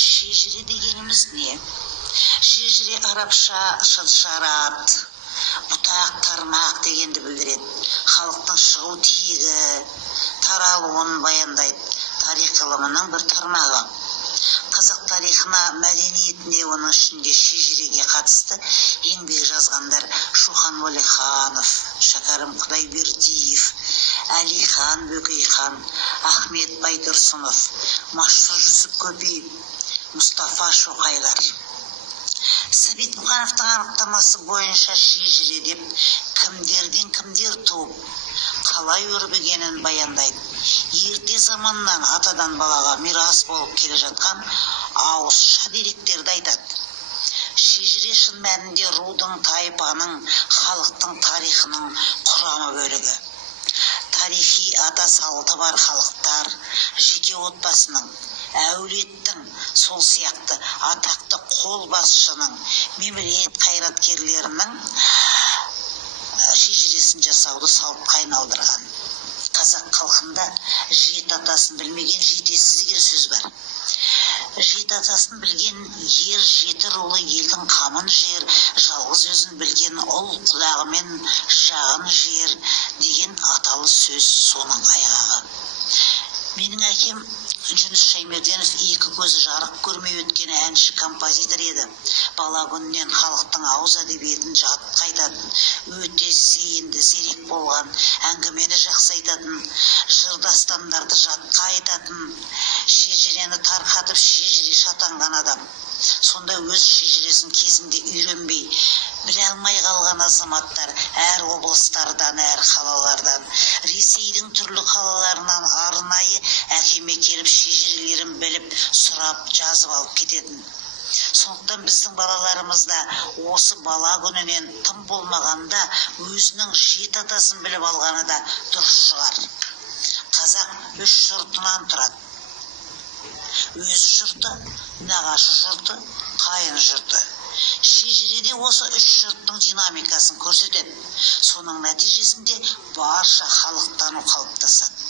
Шежіре дегеніміз не? Шежіре арабша шарат, бұтақ, тармақ дегенді білдіреді. Халықтың шығу тегі, таралуын баяндайды. Тарих ғылымының бір тармағы. Қазақ тарихына, мәдениетіне, оның ішінде шежіреге қатысты еңбек жазғандар Шоқан Уәлиханов, Шәкәрім Құдайбердиев, Әлихан Бөкейхан, Ахмет Байтұрсынов, Машһүр Жүсіп Көпеев, Мұстафа Шоқайлар. Сәбит Мұқановтың анықтамасы бойынша шежіре деп кімдерден кімдер туып, қалай өрбігенін баяндайды. Ерте заманнан атадан балаға мирас болып келе жатқан ауызша деректерді айтады. Шежіре шын мәнінде рудың, тайпаның, халықтың тарихының құрамы бөлігі. Тарихи ата салты бар халықтар, жеке отбасының, әулеттің, сол сияқты атақты қолбасшының, мемлекет қайраткерлерінің шежіресін жасауды салтқа айналдырған. Қазақ халқында жеті атасын білмеген жетесіз деген сөз бар. Жеті атасын білген ер жеті рулы елдің қамын жер, жалғыз өзін білген ұл құлағымен жағын жер деген аталы сөз соның айғағы. Менің әкем Жүніс Шаймерденов екі көзі жарық көрмей өткен әнші композитор еді. Бала күнінен халықтың ауыз әдебиетін жатқа айтатын, өте зейінді, зерек болған, әңгімені жақсы айтатын, жыр дастандарды жатқа айтатын, шежірені тарқатып шежіре атанған адам. Сонда өз шежіресін кезінде үйренбей, біле алмай қалған азаматтар әр облыстардан, әр қалалардан, Ресейдің түрлі қалаларынан арнайы әкеме келіп шежірелерін біліп, сұрап, жазып алып кететін. Сондықтан біздің балаларымыз да осы бала күнінен тым болмағанда өзінің жеті атасын біліп алғаны да дұрыс шығар. Қазақ үш жұртынан тұрады. Өз жұрты, нағашы жұрты, қайын жұрты. Шежіреде осы үш жұрттың динамикасын көрсетеді. Соның нәтижесінде барша халықтану қалыптасады.